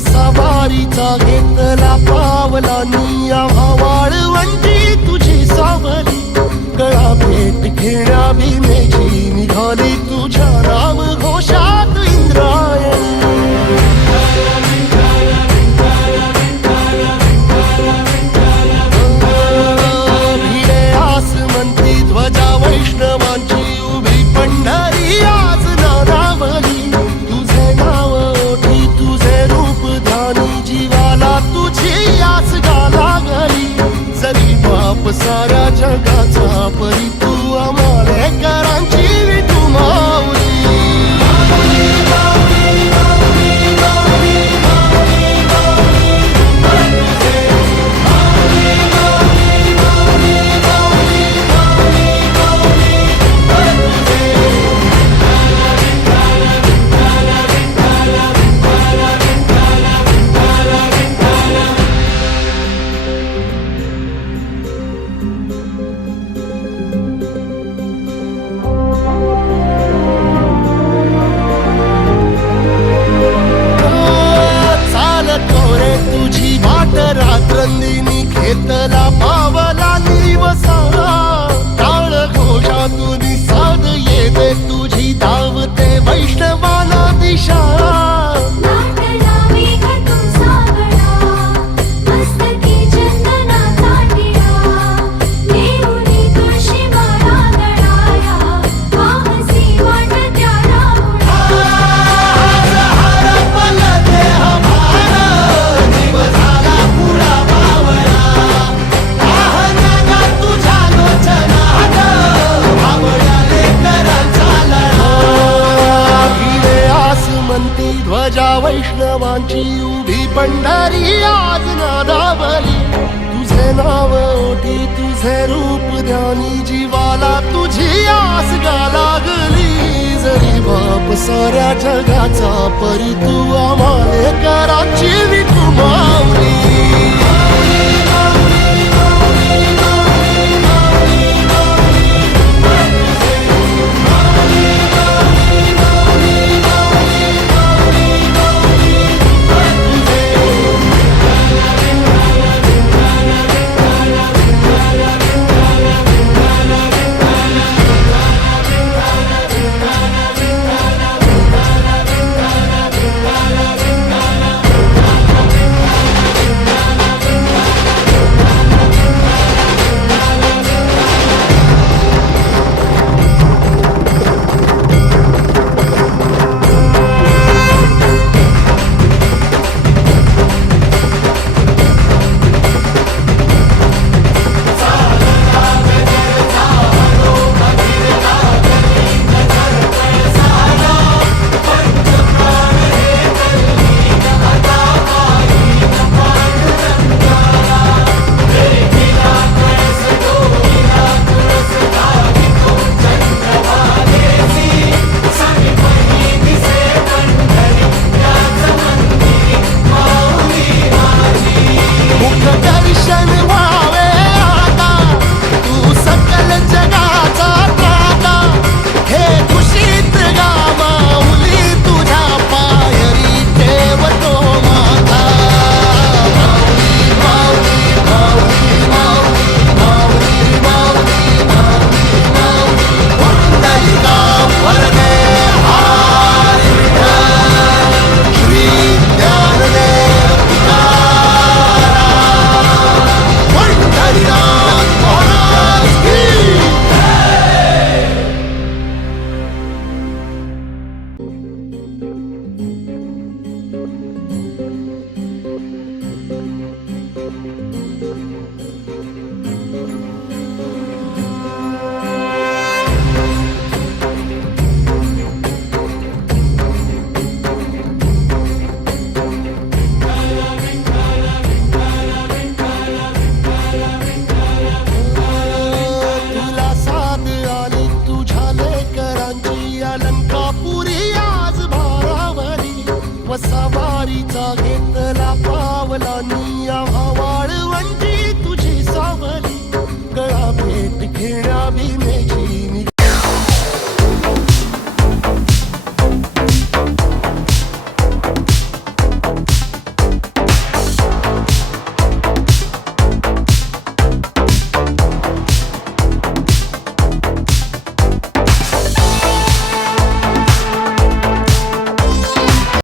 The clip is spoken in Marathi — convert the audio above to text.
सवारीचा घेतला पावलांनी आम्हा वाळवंटी तुझी सावली गळा भेट घेण्या भीमेची निघाली तुझ्या राम घोषात इंद्रायणी भिडे आसमंती ध्वजा वैष्णवांची उभी पंढरी आज नारावली तुझे नाव ओठी तुझे रूप ध्यानी जीवाला तुझी आस गाला गली जरी बाप साऱ्या जगाचा परी तू आमालेकरांची विठू माऊली रात्रंदिनी घेतला पावला निवसा टाळ घोषातून साध येते तुझी धावते वैष्णवाला दिशा ध्वजा वैष्णवांची उभी पंढरी आज नादावली तुझे नाव ओठी तुझे रूप ध्यानी जीवाला तुझी आस गा लागली जरी बाप साऱ्या जगाचा परी तू आमालेकरांची विठू माऊली